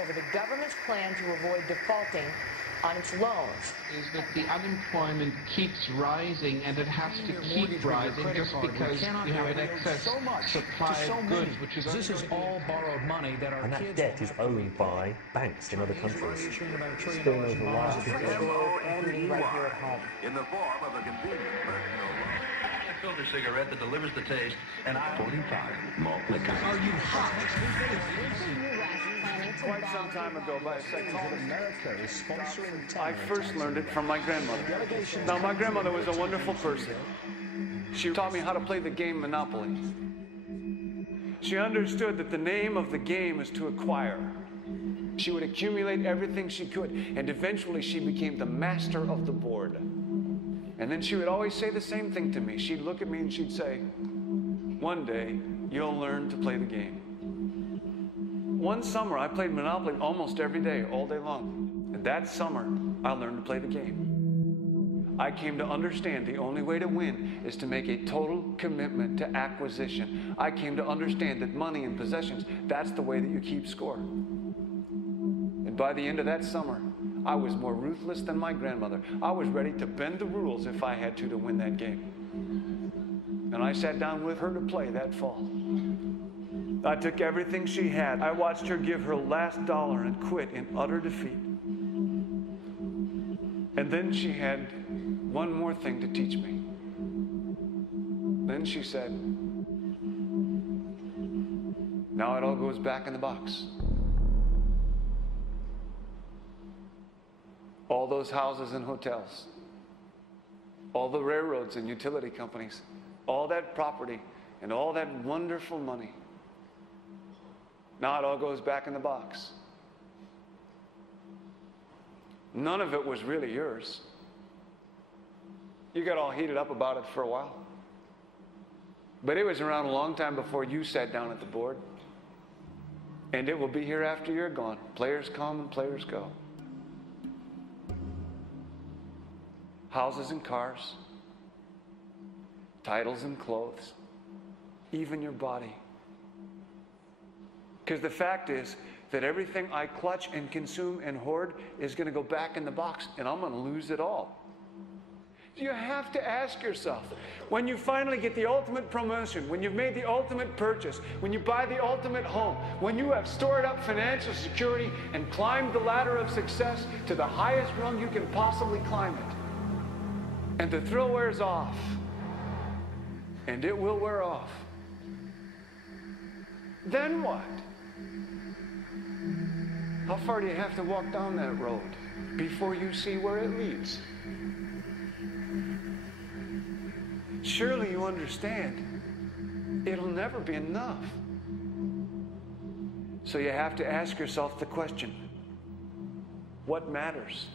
over the government's plan to avoid defaulting on its loans. Is that the unemployment keeps rising, and it has to keep rising just because you have an excess supply of goods, which is this is all borrowed money that our and that debt is owned by banks in other countries. Spilling over lives of people. Including right here at home. In the form of a convenient personal loan. A filter cigarette that delivers the taste, and 45 malt liquor. Are you hot? Quite some time ago, by a second, America is sponsoring I first learned it from my grandmother. Now, my grandmother was a wonderful person. She taught me how to play the game Monopoly. She understood that the name of the game is to acquire. She would accumulate everything she could, and eventually she became the master of the board. And then she would always say the same thing to me. She'd look at me and she'd say, "One day, you'll learn to play the game." One summer, I played Monopoly almost every day, all day long. And that summer, I learned to play the game. I came to understand the only way to win is to make a total commitment to acquisition. I came to understand that money and possessions, that's the way that you keep score. And by the end of that summer, I was more ruthless than my grandmother. I was ready to bend the rules if I had to win that game. And I sat down with her to play that fall. I took everything she had. I watched her give her last dollar and quit in utter defeat. And then she had one more thing to teach me. Then she said, "Now it all goes back in the box." All those houses and hotels, all the railroads and utility companies, all that property and all that wonderful money. Now it all goes back in the box. None of it was really yours. You got all heated up about it for a while. But it was around a long time before you sat down at the board. And it will be here after you're gone. Players come and players go. Houses and cars, titles and clothes, even your body. Because the fact is that everything I clutch and consume and hoard is going to go back in the box, and I'm going to lose it all. You have to ask yourself, when you finally get the ultimate promotion, when you've made the ultimate purchase, when you buy the ultimate home, when you have stored up financial security and climbed the ladder of success to the highest rung you can possibly climb it, and the thrill wears off, and it will wear off, then what? How far do you have to walk down that road before you see where it leads? Surely you understand, it'll never be enough. So you have to ask yourself the question, what matters?